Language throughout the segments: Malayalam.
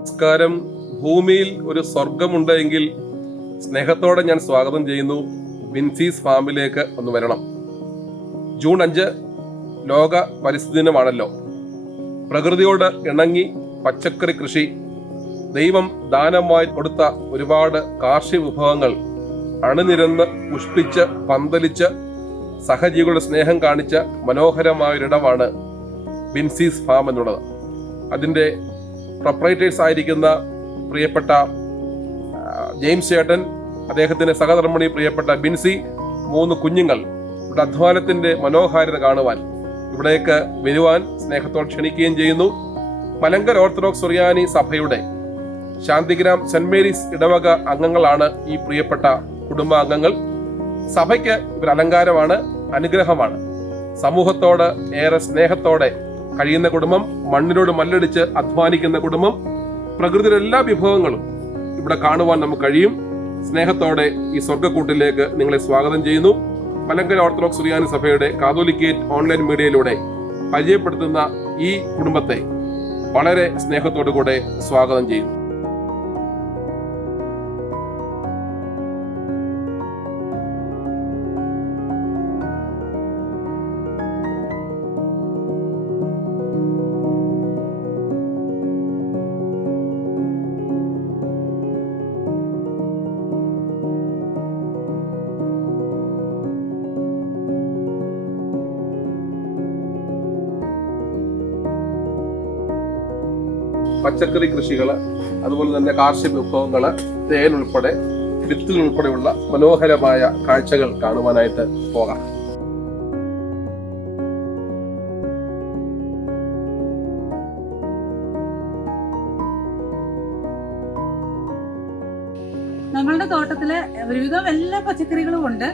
നമസ്കാരം. ഭൂമിയിൽ ഒരു സ്വർഗമുണ്ടെങ്കിൽ സ്നേഹത്തോടെ ഞാൻ സ്വാഗതം ചെയ്യുന്നു. വിൻസീസ് ഫാമിലേക്ക് ഒന്ന് വരണം. ജൂൺ 5 ലോക പരിസ്ഥിതി ദിനമാണല്ലോ. പ്രകൃതിയോട് ഇണങ്ങി പച്ചക്കറി കൃഷി, ദൈവം ദാനമായി കൊടുത്ത ഒരുപാട് കാർഷിക വിഭവങ്ങൾ അണിനിരന്ന് പുഷ്പിച്ച് പന്തലിച്ച് സഹജീവികളുടെ സ്നേഹം കാണിച്ച മനോഹരമായൊരിടമാണ് വിൻസീസ് ഫാം എന്നുള്ളത്. അതിൻ്റെ പ്രൊപ്പറേറ്റേഴ്സ് ആയിരിക്കുന്ന പ്രിയപ്പെട്ട ജെയിംസ് ചേട്ടൻ, അദ്ദേഹത്തിൻ്റെ സഹധർമ്മിണി പ്രിയപ്പെട്ട ബിൻസി, 3 കുഞ്ഞുങ്ങൾ ഇവിടെ അധ്വാനത്തിൻ്റെ മനോഹാരിത കാണുവാൻ ഇവിടേക്ക് വരുവാൻ സ്നേഹത്തോടെ ക്ഷണിക്കുകയും ചെയ്യുന്നു. മലങ്കര ഓർത്തഡോക്സ് സുറിയാനി സഭയുടെ ശാന്തിഗ്രാം സെന്റ് മേരീസ് ഇടവക അംഗങ്ങളാണ് ഈ പ്രിയപ്പെട്ട കുടുംബാംഗങ്ങൾ. സഭയ്ക്ക് ഇവർ അലങ്കാരമാണ്, അനുഗ്രഹമാണ്. സമൂഹത്തോട് ഏറെ സ്നേഹത്തോടെ കഴിയുന്ന കുടുംബം, മണ്ണിനോട് മല്ലടിച്ച് അധ്വാനിക്കുന്ന കുടുംബം. പ്രകൃതിയുടെ എല്ലാ വിഭവങ്ങളും ഇവിടെ കാണുവാൻ നമുക്ക് കഴിയും. സ്നേഹത്തോടെ ഈ സ്വർഗ്ഗക്കൂട്ടിലേക്ക് നിങ്ങളെ സ്വാഗതം ചെയ്യുന്നു. മലങ്കര ഓർത്തഡോക്സ് സുറിയാനി സഭയുടെ കാതോലിക്കേറ്റ് ഓൺലൈൻ മീഡിയയിലൂടെ പരിചയപ്പെടുത്തുന്ന ഈ കുടുംബത്തെ വളരെ സ്നേഹത്തോടു കൂടെ സ്വാഗതം ചെയ്യുന്നു. പച്ചക്കറി കൃഷികൾ, അതുപോലെ തന്നെ കാർഷിക വിഭവങ്ങൾ, തേൻ ഉൾപ്പെടെ, വിത്തുകൾ ഉൾപ്പെടെയുള്ള മനോഹരമായ കാഴ്ചകൾ കാണുവാനായിട്ട് പോകാം. നമ്മളുടെ തോട്ടത്തില് ഒരുവിധം എല്ലാ പച്ചക്കറികളും ഉണ്ട്.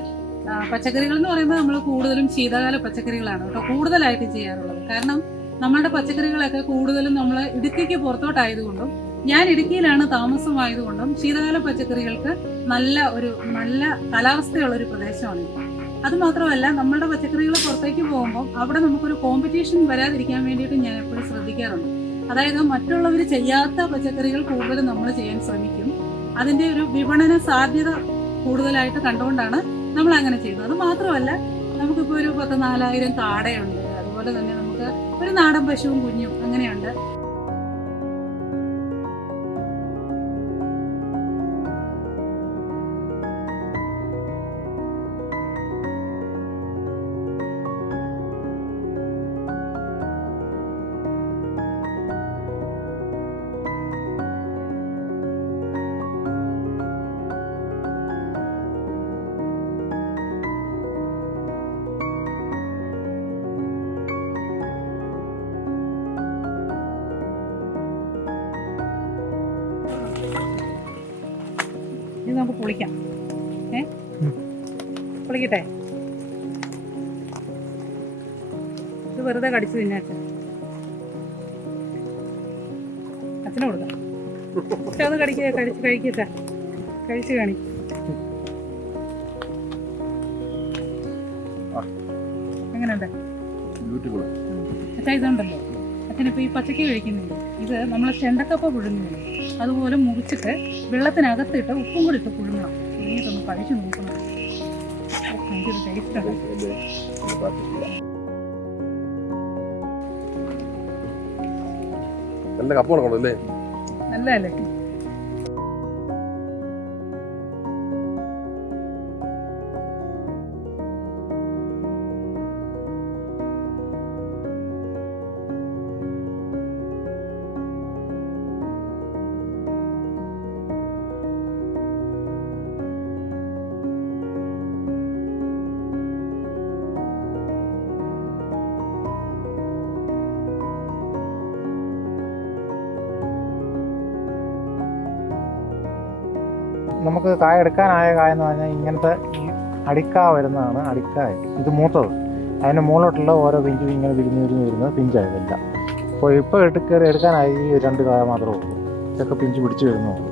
പച്ചക്കറികൾ എന്ന് പറയുമ്പോൾ നമ്മൾ കൂടുതലും ശീതകാല പച്ചക്കറികളാണ് കേട്ടോ കൂടുതലായിട്ട് ചെയ്യാറുള്ളത്. കാരണം നമ്മളുടെ പച്ചക്കറികളൊക്കെ കൂടുതലും നമ്മൾ ഇടുക്കിക്ക് പുറത്തോട്ടായതുകൊണ്ടും ഞാൻ ഇടുക്കിയിലാണ് താമസമായതുകൊണ്ടും ശീതകാല പച്ചക്കറികൾക്ക് നല്ല കാലാവസ്ഥയുള്ള ഒരു പ്രദേശമാണ്. അതുമാത്രമല്ല, നമ്മളുടെ പച്ചക്കറികൾ പുറത്തേക്ക് പോകുമ്പോൾ അവിടെ നമുക്കൊരു കോമ്പറ്റീഷൻ വരാതിരിക്കാൻ വേണ്ടിയിട്ട് ഞാൻ എപ്പോഴും ശ്രദ്ധിക്കാറുണ്ട്. അതായത് മറ്റുള്ളവർ ചെയ്യാത്ത പച്ചക്കറികൾ കൂടുതലും നമ്മൾ ചെയ്യാൻ ശ്രമിക്കും. അതിൻ്റെ ഒരു വിപണന സാധ്യത കൂടുതലായിട്ട് കണ്ടുകൊണ്ടാണ് നമ്മൾ അങ്ങനെ ചെയ്യുന്നത്. അത് മാത്രമല്ല, നമുക്കിപ്പോൾ ഒരു 14,000 കാടയുണ്ട്. അതുപോലെ തന്നെ നമുക്ക് ഒരു നാടൻ പശുവും കുഞ്ഞും അങ്ങനെയുണ്ട്. ഇത് നമുക്ക് പൊളിക്കാം. പൊളിക്കട്ടെ. ഇത് വെറുതെ കടിച്ചു തിന്നാട്ട് അച്ഛനെ കൊടുക്കാം. പക്ഷെ അത് കഴിക്കട്ടെ, കഴിച്ച് കാണി. എങ്ങനെയുണ്ട് അച്ഛാ? ഇതുണ്ടല്ലോ അച്ഛനിപ്പോൾ ഈ പച്ചക്ക് കഴിക്കുന്നില്ല. ഇത് നമ്മൾ ചെണ്ടക്കപ്പ പുഴുങ്ങുന്നില്ല, അതുപോലെ മുറിച്ചിട്ട് വെള്ളത്തിനകത്തിട്ട് ഉപ്പും കൂടി ഇട്ട് പുഴുങ്ങണം. എന്നിട്ടൊന്ന് കഴിച്ചു നോക്കണം. ഭയങ്കര ടേസ്റ്റാണ്. നല്ല കപ്പ കൊടുക്കണല്ലേ? നല്ലതല്ലേ? നമുക്ക് കായ എടുക്കാനായ കായ എന്ന് പറഞ്ഞാൽ ഇങ്ങനത്തെ ഈ അടിക്ക വരുന്നതാണ് അടിക്കായ. ഇത് മൂത്തത്. അതിൻ്റെ മുകളിലോട്ടുള്ള ഓരോ പിഞ്ചും ഇങ്ങനെ വിരിഞ്ഞ് വരുന്നത് പിഞ്ചായതില്ല. അപ്പോൾ ഇപ്പോൾ എടുക്കാനായി ഈ 2 കായ മാത്രമേ ഉള്ളൂ. ഇതൊക്കെ പിഞ്ച് പിടിച്ച് വരുന്നുള്ളൂ.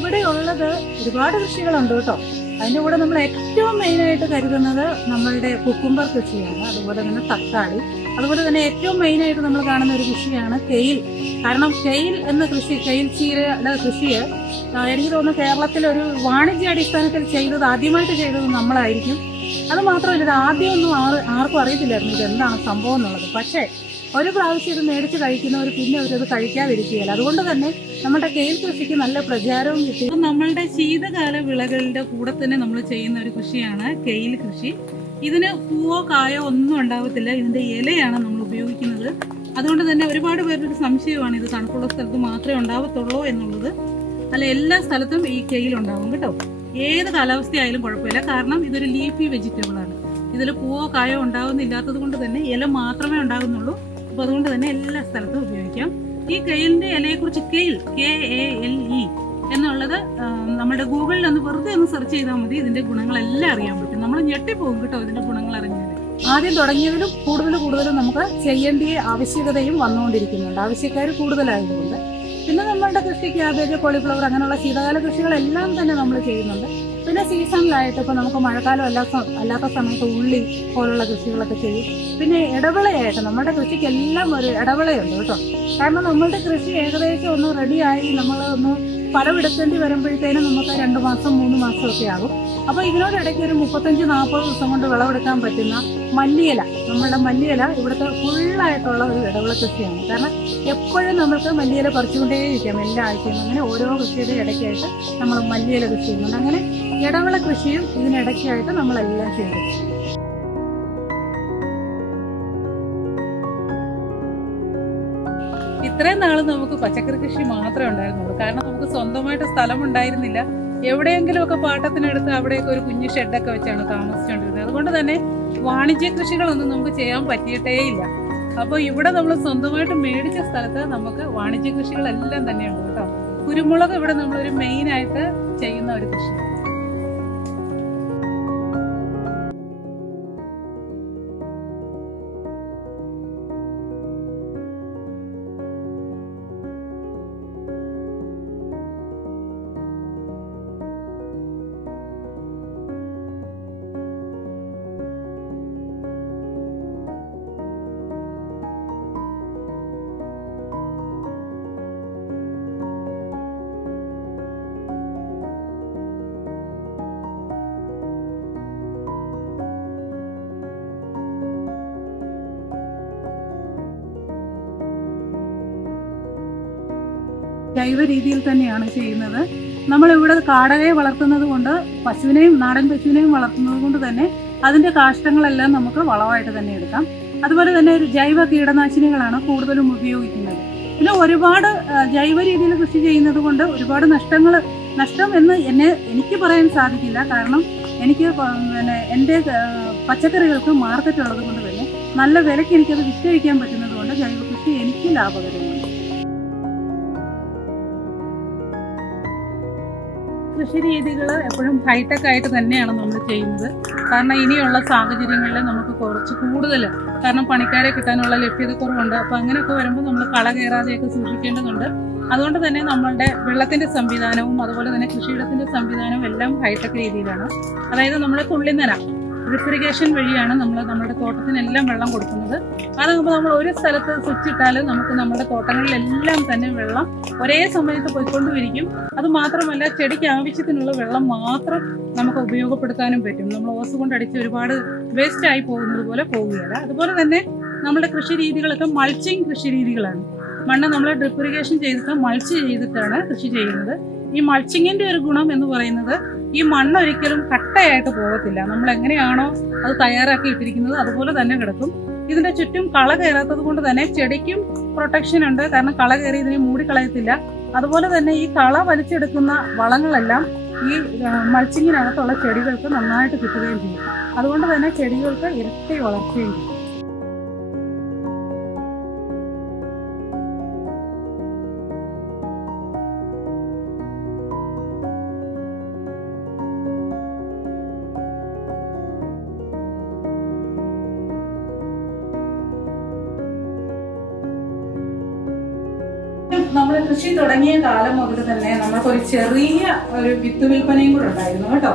ഇവിടെ ഉള്ളത് ഒരുപാട് കൃഷികളുണ്ട് കേട്ടോ. അതിൻ്റെ കൂടെ നമ്മൾ ഏറ്റവും മെയിനായിട്ട് കരുതുന്നത് നമ്മളുടെ കുക്കുംബർ കൃഷിയാണ്, അതുപോലെ തന്നെ തക്കാളി, അതുപോലെ തന്നെ ഏറ്റവും മെയിനായിട്ട് നമ്മൾ കാണുന്ന ഒരു കൃഷിയാണ് കെയിൽ. കാരണം കെയിൽ എന്ന കൃഷി, കെയിൽ ചീരയുടെ കൃഷിയെ എനിക്ക് തോന്നുന്നു കേരളത്തിലൊരു വാണിജ്യ അടിസ്ഥാനത്തിൽ ആദ്യമായിട്ട് ചെയ്തത് നമ്മളായിരിക്കും. അത് മാത്രമല്ല, ഇത് ആദ്യമൊന്നും ആർക്കും അറിയത്തില്ലായിരുന്നു ഇതെന്താണ് സംഭവം എന്നുള്ളത്. പക്ഷേ ഒരു പ്രാവശ്യം ഇത് മേടിച്ച് കഴിക്കുന്നവർ പിന്നെ അവരത് കഴിക്കാതിരിക്കുകയില്ല. അതുകൊണ്ട് തന്നെ നമ്മുടെ കെയിൽ കൃഷിക്ക് നല്ല പ്രചാരവും കിട്ടി. നമ്മളുടെ ശീതകാല വിളകളുടെ കൂടെ തന്നെ നമ്മൾ ചെയ്യുന്ന ഒരു കൃഷിയാണ് കെയിൽ കൃഷി. ഇതിന് പൂവോ കായോ ഒന്നും ഉണ്ടാവത്തില്ല, ഇതിൻ്റെ ഇലയാണ് നമ്മൾ ഉപയോഗിക്കുന്നത്. അതുകൊണ്ട് തന്നെ ഒരുപാട് പേരുടെ ഒരു സംശയമാണ് ഇത് തണുപ്പുള്ള സ്ഥലത്ത് മാത്രമേ ഉണ്ടാവത്തുള്ളൂ എന്നുള്ളത്. അല്ല, എല്ലാ സ്ഥലത്തും ഈ കെയിൽ ഉണ്ടാവും കേട്ടോ. ഏത് കാലാവസ്ഥയായാലും കുഴപ്പമില്ല, കാരണം ഇതൊരു ലീഫി വെജിറ്റബിൾ ആണ്. ഇതിൽ പൂവോ കായോ ഉണ്ടാകുന്നില്ലാത്തത് കൊണ്ട് തന്നെ ഇല മാത്രമേ ഉണ്ടാകുന്നുള്ളൂ. അപ്പോൾ അതുകൊണ്ട് തന്നെ എല്ലാ സ്ഥലത്തും ഉപയോഗിക്കാം. ഈ കെയിലിൻ്റെ ഇലയെക്കുറിച്ച് കെയിൽ KALE എന്നുള്ളത് നമ്മുടെ ഗൂഗിളിൽ വെറുതെ ഒന്ന് സെർച്ച് ചെയ്താൽ മതി. ഇതിൻ്റെ ഗുണങ്ങളെല്ലാം അറിയാൻ പറ്റും. നമ്മൾ ഞെട്ടിപ്പോകും കേട്ടോ ഇതിൻ്റെ ഗുണങ്ങൾ അറിഞ്ഞാൽ. ആദ്യം തുടങ്ങിയതിലും കൂടുതലും നമുക്ക് ചെയ്യേണ്ട ആവശ്യകതയും വന്നുകൊണ്ടിരിക്കുന്നുണ്ട്, ആവശ്യക്കാർ കൂടുതലായതുകൊണ്ട്. പിന്നെ നമ്മളുടെ കൃഷി ക്യാബേജ്, കോളിഫ്ലവർ അങ്ങനെയുള്ള ശീതകാല കൃഷികളെല്ലാം തന്നെ നമ്മൾ ചെയ്യുന്നുണ്ട്. പിന്നെ സീസണിലായിട്ട് ഇപ്പോൾ നമുക്ക് മഴക്കാലം അല്ലാത്ത സമയത്ത് ഉള്ളി പോലുള്ള കൃഷികളൊക്കെ ചെയ്യും. പിന്നെ ഇടവിളയായിട്ട് നമ്മുടെ കൃഷിക്കെല്ലാം ഒരു ഇടവിളയുണ്ട് കേട്ടോ. കാരണം നമ്മളുടെ കൃഷി ഏകദേശം ഒന്ന് റെഡിയായി നമ്മൾ ഒന്ന് ഫലമെടുക്കേണ്ടി വരുമ്പോഴത്തേനും നമുക്ക് 2 മാസം 3 മാസമൊക്കെ ആകും. അപ്പോൾ ഇതിനോടിടയ്ക്ക് ഒരു 35-40 ദിവസം കൊണ്ട് വിളവെടുക്കാൻ പറ്റുന്ന മല്ലിയില, നമ്മളുടെ മല്ലിയില ഇവിടുത്തെ ഫുള്ളായിട്ടുള്ള ഒരു ഇടവിള കൃഷിയാണ്. കാരണം എപ്പോഴും നമുക്ക് മല്ലിയില പറിച്ചുകൊണ്ടേയിരിക്കാം, എല്ലാ ആഴ്ചയും. അങ്ങനെ ഓരോ കൃഷിയുടെ ഇടയ്ക്കായിട്ട് നമ്മൾ മല്ലിയില കൃഷി ചെയ്യുന്നുണ്ട്. അങ്ങനെ ഇടവിള കൃഷിയും ഇതിനിടയ്ക്കായിട്ട് നമ്മളെല്ലാം ചെയ്തു. ഇത്രയും നാൾ നമുക്ക് പച്ചക്കറി കൃഷി മാത്രമേ ഉണ്ടായിരുന്നുള്ളൂ. കാരണം നമുക്ക് സ്വന്തമായിട്ട് സ്ഥലം ഉണ്ടായിരുന്നില്ല. എവിടെയെങ്കിലുമൊക്കെ പാട്ടത്തിനെടുത്ത് അവിടെയൊക്കെ ഒരു കുഞ്ഞു ഷെഡൊക്കെ വെച്ചാണ് താമസിച്ചുകൊണ്ടിരുന്നത്. അതുകൊണ്ട് തന്നെ വാണിജ്യ കൃഷികളൊന്നും നമുക്ക് ചെയ്യാൻ പറ്റിയിട്ടേയില്ല. അപ്പോൾ ഇവിടെ നമ്മൾ സ്വന്തമായിട്ട് മേടിച്ച സ്ഥലത്ത് നമുക്ക് വാണിജ്യ കൃഷികളെല്ലാം തന്നെയുണ്ട് കേട്ടോ. കുരുമുളക് ഇവിടെ നമ്മളൊരു മെയിനായിട്ട് ചെയ്യുന്ന ഒരു കൃഷിയാണ്. ജൈവ രീതിയിൽ തന്നെയാണ് ചെയ്യുന്നത്. നമ്മളിവിടെ കാടകയെ വളർത്തുന്നത് കൊണ്ട്, നാടൻ പശുവിനെയും വളർത്തുന്നത് കൊണ്ട് തന്നെ അതിൻ്റെ കാഷ്ടങ്ങളെല്ലാം നമുക്ക് വളമായിട്ട് തന്നെ എടുക്കാം. അതുപോലെ തന്നെ ജൈവ കീടനാശിനികളാണ് കൂടുതലും ഉപയോഗിക്കുന്നത്. പിന്നെ ഒരുപാട് ജൈവ രീതിയിൽ കൃഷി ചെയ്യുന്നത് കൊണ്ട് ഒരുപാട് നഷ്ടം എന്ന് എനിക്ക് പറയാൻ സാധിക്കില്ല. കാരണം എനിക്ക് എൻ്റെ പച്ചക്കറികൾക്ക് മാർക്കറ്റ് ഉള്ളത് കൊണ്ട് തന്നെ നല്ല വിലയ്ക്ക് എനിക്കത് വിറ്റഴിക്കാൻ പറ്റുന്നത് കൊണ്ട് ജൈവ കൃഷി എനിക്ക് ലാഭകരമാണ്. കൃഷി രീതികൾ എപ്പോഴും ഹൈടെക് ആയിട്ട് തന്നെയാണ് നമ്മൾ ചെയ്യുന്നത്. കാരണം ഇനിയുള്ള സാഹചര്യങ്ങളിൽ നമുക്ക് കുറച്ച് കൂടുതൽ, കാരണം പണിക്കാരെ കിട്ടാനുള്ള ലഭ്യതക്കുറവുണ്ട്. അപ്പോൾ അങ്ങനെയൊക്കെ വരുമ്പോൾ നമ്മൾ കള കയറാതെയൊക്കെ സൂക്ഷിക്കേണ്ടതുണ്ട്. അതുകൊണ്ട് തന്നെ നമ്മളുടെ വെള്ളത്തിൻ്റെ സംവിധാനവും അതുപോലെ തന്നെ കൃഷിയിടത്തിൻ്റെ സംവിധാനവും എല്ലാം ഹൈടെക് രീതിയിലാണ്. അതായത് നമ്മുടെ തുള്ളിനന ഡ്രിപ്പ് ഇറിഗേഷൻ വഴിയാണ് നമ്മുടെ തോട്ടത്തിനെല്ലാം വെള്ളം കൊടുക്കുന്നത്. അതാകുമ്പോൾ നമ്മൾ ഒരു സ്ഥലത്ത് സ്വിച്ച് ഇട്ടാൽ നമുക്ക് നമ്മുടെ തോട്ടങ്ങളിലെല്ലാം തന്നെ വെള്ളം ഒരേ സമയത്ത് പോയിക്കൊണ്ടുമിരിക്കും. അതുമാത്രമല്ല, ചെടിക്ക് ആവശ്യത്തിനുള്ള വെള്ളം മാത്രം നമുക്ക് ഉപയോഗപ്പെടുത്താനും പറ്റും. നമ്മൾ ഓസ് കൊണ്ട് അടിച്ച് ഒരുപാട് വേസ്റ്റായി പോകുന്നത് പോലെ പോവുകയില്ല. അതുപോലെ തന്നെ നമ്മുടെ കൃഷി രീതികളൊക്കെ മൾച്ചിങ് കൃഷി രീതികളാണ്. മണ്ണ് നമ്മൾ ഡ്രിപ്പ് ഇറിഗേഷൻ ചെയ്തിട്ട് മൾച്ച് ചെയ്തിട്ടാണ് കൃഷി ചെയ്യുന്നത്. ഈ മൾച്ചിങ്ങിൻ്റെ ഒരു ഗുണം എന്ന് പറയുന്നത് ഈ മണ്ണ് ഒരിക്കലും കട്ടയായിട്ട് പോകത്തില്ല. നമ്മൾ എങ്ങനെയാണോ അത് തയ്യാറാക്കി ഇട്ടിരിക്കുന്നത് അതുപോലെ തന്നെ കിടക്കും. ഇതിൻ്റെ ചുറ്റും കള കയറാത്തത് കൊണ്ട് തന്നെ ചെടിക്കും പ്രൊട്ടക്ഷൻ ഉണ്ട്. കാരണം കള കയറി ഇതിനെ മൂടിക്കളയത്തില്ല. അതുപോലെ തന്നെ ഈ കള വലിച്ചെടുക്കുന്ന വളങ്ങളെല്ലാം ഈ മൾച്ചിങ്ങിനകത്തുള്ള ചെടികൾക്ക് നന്നായിട്ട് കിട്ടുകയും ചെയ്യും. അതുകൊണ്ട് തന്നെ ചെടികൾക്ക് ഇരട്ടി വളർച്ചയും ചെയ്യും. നമ്മൾ കൃഷി തുടങ്ങിയ കാലം മുതൽ തന്നെ നമുക്കൊരു ചെറിയ ഒരു വിത്ത് വിൽപ്പനയും കൂടെ ഉണ്ടായിരുന്നു കേട്ടോ.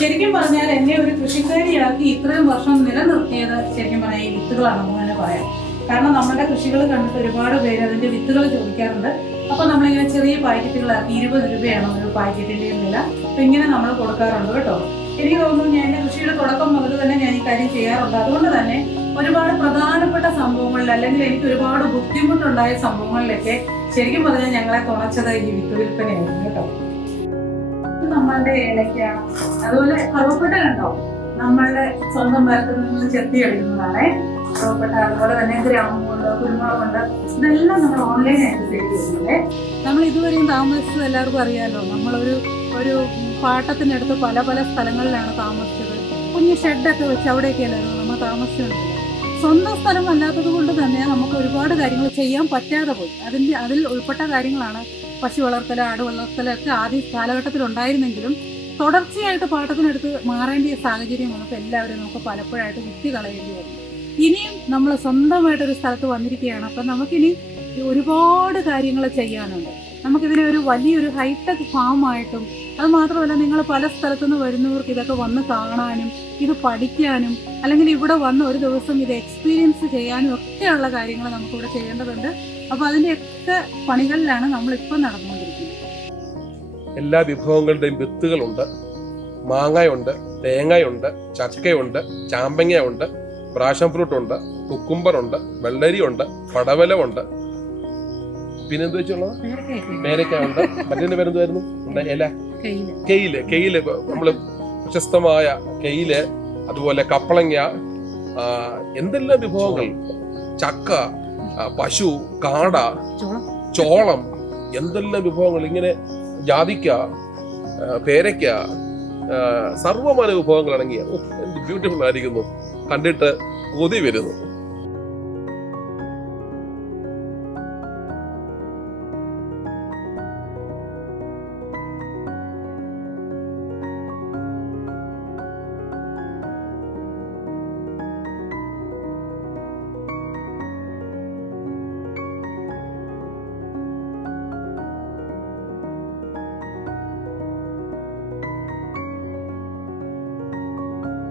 ശരിക്കും പറഞ്ഞാൽ എന്നെ ഒരു കൃഷിക്കാരിയാക്കി ഇത്രയും വർഷം നിലനിർത്തിയത് ശരിക്കും പറഞ്ഞാൽ ഈ വിത്തുകളാണെന്ന് തന്നെ പറയാം. കാരണം നമ്മുടെ കൃഷികൾ കണ്ടിട്ട് ഒരുപാട് പേര് അതിന്റെ വിത്തുകൾ ചോദിക്കാറുണ്ട്. അപ്പൊ നമ്മളിങ്ങനെ ചെറിയ പാക്കറ്റുകളാക്കി 20 രൂപയാണ് ഒരു പാക്കറ്റിന്റെ വില. അപ്പൊ ഇങ്ങനെ നമ്മൾ കൊടുക്കാറുണ്ട് കേട്ടോ. എനിക്ക് തോന്നുന്നു ഞാൻ എൻ്റെ കൃഷിയുടെ തുടക്കം മുതൽ തന്നെ ഞാൻ ഈ കാര്യം ചെയ്യാറുണ്ട്. അതുകൊണ്ട് തന്നെ ഒരുപാട് പ്രധാനപ്പെട്ട സംഭവങ്ങളിൽ അല്ലെങ്കിൽ എനിക്ക് ഒരുപാട് ബുദ്ധിമുട്ടുണ്ടായ സംഭവങ്ങളിലൊക്കെ ശരിക്കും പറഞ്ഞാൽ ഞങ്ങളെ തുണച്ചത് ഈ വിത്ത് വിൽപ്പനയായിരുന്നു കേട്ടോ. നമ്മളുടെ ഏലക്ക, അതുപോലെ കറുവപ്പട്ട കണ്ടോ, നമ്മളുടെ സ്വന്തം മരത്തിൽ നിന്ന് ചെത്തിയെടുക്കുന്നതാണ് കറുവപ്പട്ട. അതുപോലെ തന്നെ ഗ്രാമ്പുണ്ട്, കുരുമുളകുണ്ട്, ഇതെല്ലാം നമ്മൾ ഓൺലൈനായിട്ട് സെയിൽ ചെയ്യുന്നുണ്ട്. നമ്മൾ ഇതുവരെയും താമസിച്ചത് എല്ലാവർക്കും അറിയാമല്ലോ. നമ്മളൊരു പാട്ടത്തിനടുത്ത് പല പല സ്ഥലങ്ങളിലാണ് താമസിച്ചത്. കുഞ്ഞു ഷെഡൊക്കെ വെച്ച് അവിടെയൊക്കെയല്ലായിരുന്നു നമ്മൾ താമസിച്ചിട്ടുള്ളത്. സ്വന്തം സ്ഥലം അല്ലാത്തത് കൊണ്ട് തന്നെ നമുക്ക് ഒരുപാട് കാര്യങ്ങൾ ചെയ്യാൻ പറ്റാതെ പോയി. അതിൽ ഉൾപ്പെട്ട കാര്യങ്ങളാണ് പശു വളർത്തൽ, ആട് വളർത്തലൊക്കെ ആദ്യ കാലഘട്ടത്തിൽ ഉണ്ടായിരുന്നെങ്കിലും തുടർച്ചയായിട്ട് പാട്ടത്തിനടുത്ത് മാറേണ്ട സാഹചര്യം വന്നപ്പോൾ എല്ലാവരും നമുക്ക് പലപ്പോഴായിട്ട് വിറ്റ് കളയേണ്ടി വന്നു. ഇനിയും നമ്മൾ സ്വന്തമായിട്ടൊരു സ്ഥലത്ത് വന്നിരിക്കുകയാണ്. അപ്പം നമുക്കിനി ഒരുപാട് കാര്യങ്ങൾ ചെയ്യാനുണ്ട്. നമുക്കിതിനെ ഒരു വലിയൊരു ഹൈടെക് ഫാമായിട്ടും, അത് മാത്രമല്ല നിങ്ങൾ പല സ്ഥലത്തുനിന്ന് വരുന്നവർക്ക് ഇതൊക്കെ വന്ന് കാണാനും ഇത് പഠിക്കാനും അല്ലെങ്കിൽ ഇവിടെ വന്ന് ഒരു ദിവസം ഇത് എക്സ്പീരിയൻസ് ചെയ്യാനും ഒക്കെയുള്ള കാര്യങ്ങൾ നമുക്കിവിടെ ചെയ്യേണ്ടതുണ്ട്. അപ്പോൾ അതിൻ്റെയൊക്കെ പണികളിലാണ് നമ്മളിപ്പോൾ നടന്നുകൊണ്ടിരിക്കുന്നത്. എല്ലാ വിഭവങ്ങളുടെയും വിത്തുകളുണ്ട്. മാങ്ങയുണ്ട്, തേങ്ങയുണ്ട്, ചക്കയുണ്ട്, ചാമ്പങ്ങയുണ്ട്, പ്രാഷൻ ഫ്രൂട്ട് ഉണ്ട്, കുക്കുംബറുണ്ട്, വെള്ളരിയുണ്ട്, പടവലമുണ്ട്, പിന്നെന്ത് വെച്ചുള്ളത് പേരയ്ക്കുണ്ട്. മറ്റേ പേരെന്തായിരുന്നു? കെയില് നമ്മള് പ്രശസ്തമായ കെയില്, അതുപോലെ കപ്പളങ്ങ, എന്തെല്ലാം വിഭവങ്ങൾ, ചക്ക, പശു, കാട, ചോളം, എന്തെല്ലാം വിഭവങ്ങൾ. ഇങ്ങനെ ജാതിക്ക, പേരയ്ക്ക, സർവമാന വിഭവങ്ങൾ അടങ്ങിയ എന്ത് ബ്യൂട്ടിഫുൾ ആയിരിക്കുന്നു. കണ്ടിട്ട് കൊതി വരുന്നു.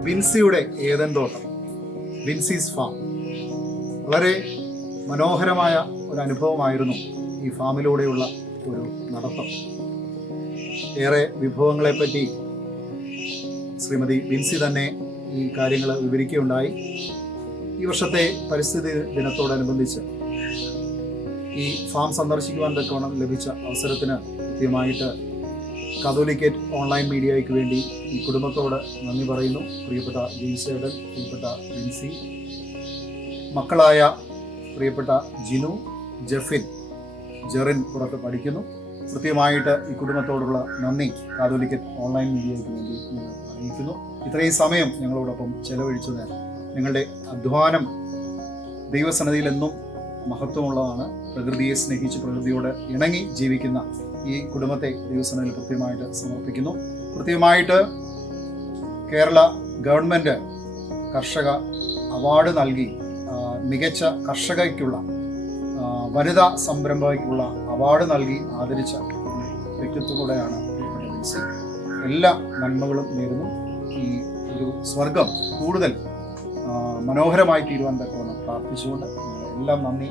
വിൻസിയുടെ ഏദൻ തോട്ടം, വിൻസീസ് ഫാം, വളരെ മനോഹരമായ ഒരു അനുഭവമായിരുന്നു ഈ ഫാമിലൂടെയുള്ള ഒരു നടത്തം. ഏറെ വിഭവങ്ങളെപ്പറ്റി ശ്രീമതി വിൻസി തന്നെ ഈ കാര്യങ്ങൾ വിവരിക്കുകയുണ്ടായി. ഈ വർഷത്തെ പരിസ്ഥിതി ദിനത്തോടനുബന്ധിച്ച് ഈ ഫാം സന്ദർശിക്കുവാൻ തക്കവണ്ണം ലഭിച്ച അവസരത്തിന് കൃത്യമായിട്ട് കാതോലിക്കേറ്റ് ഓൺലൈൻ മീഡിയയ്ക്ക് വേണ്ടി ഈ കുടുംബത്തോട് നന്ദി പറയുന്നു. പ്രിയപ്പെട്ട ജെയിംസ് ഏഡൻ, പ്രിയപ്പെട്ട വിൻസി, മക്കളായ പ്രിയപ്പെട്ട ജിനു, ജെഫിൻ, ജെറിൻ പുറത്ത് പഠിക്കുന്നു. കൃത്യമായിട്ട് ഈ കുടുംബത്തോടുള്ള നന്ദി കാതോലിക്കേറ്റ് ഓൺലൈൻ മീഡിയയ്ക്ക് വേണ്ടി ഞങ്ങൾ അറിയിക്കുന്നു. ഇത്രയും സമയം ഞങ്ങളോടൊപ്പം ചെലവഴിച്ചത് നിങ്ങളുടെ അധ്വാനം ദൈവസന്നിധിയിൽ എന്നും മഹത്വമുള്ളതാണ്. പ്രകൃതിയെ സ്നേഹിച്ച് പ്രകൃതിയോട് ഇണങ്ങി ജീവിക്കുന്ന ഈ കുടുംബത്തെ ദൈവസന്നിധിയിൽ കൃത്യമായിട്ട് സമർപ്പിക്കുന്നു. കൃത്യമായിട്ട് കേരള ഗവൺമെൻറ് കർഷക അവാർഡ് നൽകി മികച്ച കർഷകയ്ക്കുള്ള വനിതാ സംരംഭകയ്ക്കുള്ള അവാർഡ് നൽകി ആദരിച്ച വ്യക്തിത്വം കൂടെയാണ് പ്രിയപ്പെട്ട വിൻസി. എല്ലാ നന്മകളും നേരുന്നു. ഈ ഒരു സ്വർഗം കൂടുതൽ മനോഹരമായി തീരുവാൻ തക്കവണ്ണം പ്രാർത്ഥിച്ചുകൊണ്ട് എല്ലാം നന്ദി.